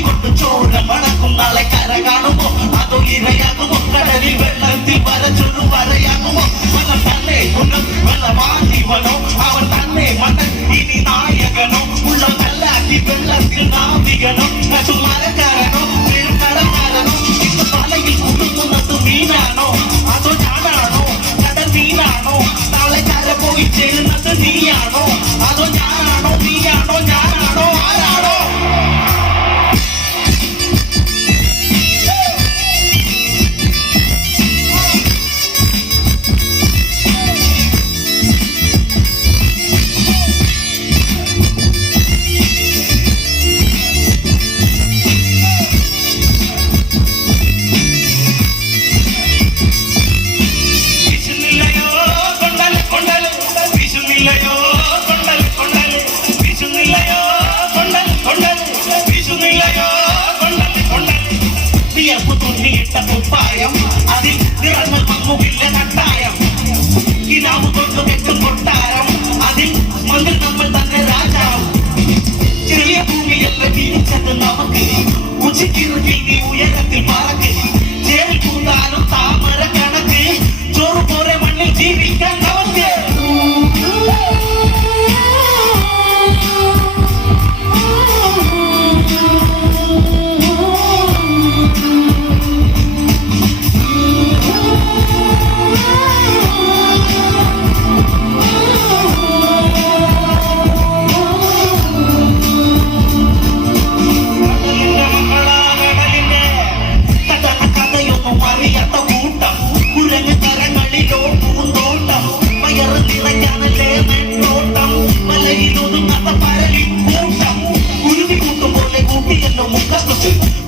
കൊണ്ട് ചോര മണക്കും നാളെ കര കാണുമോ അതോ ഇരയാകുമോ കടലിൽ വെള്ളത്തിൽ വരച്ചൊരു വരയാകുമോ വെള്ളം തന്നെ കുന്നം വെള്ളമാതിവനോ അവൻ തന്നെ മണ്ണൻ ഇനി നായകനോ ഉള്ള കല്ലാക്കി വെള്ളത്തിൽ നാവികനോ മരക്കാരനോ കടക്കാരനോ ഇന്ന് തലയിൽ കുടുങ്ങുന്നത് മീനാണോ അതോ ഞാനാണോ കടൽ മീനാണോ നാളെ കര പോയി ചേരുന്നത് നീയാണോ അതോ ഞാനാണോ നീയാണോ ഞാനാണോ ആരാണോ അതിൽ നിറങ്ങൾ മമ്മുകില്ല കട്ടായം കിനാവ് കൊണ്ട് കെട്ടും കൊട്ടാരം അതിൽ മണ്ണിൽ നമ്മൾ തന്നെ രാജാവ് ചെറിയ ഭൂമിയല്ല തിരിച്ചത് നമുക്ക് ഉച്ചക്കിറുകിൽ നീ ഉയരത്തിൽ പറക്ക് ചേരി കൂത്താനും താമര കണക്ക് ചോറ് പോലെ മണ്ണിൽ ജീവിക്കാൻ നമുക്ക്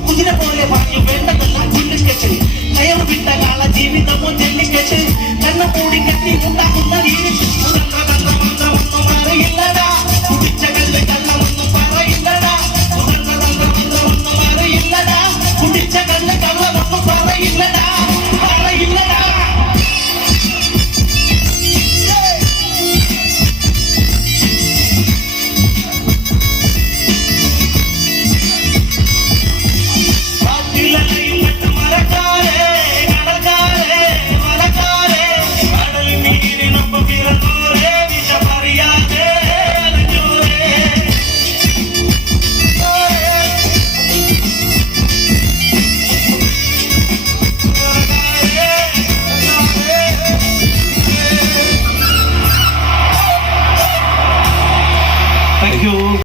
കുതിര പോലെ പറഞ്ഞു വേണ്ടതെല്ലാം പുല്ലിക്കച്ച് കയറ് വിട്ട കാല ജീവിതമോ ജെല്ലിക്ക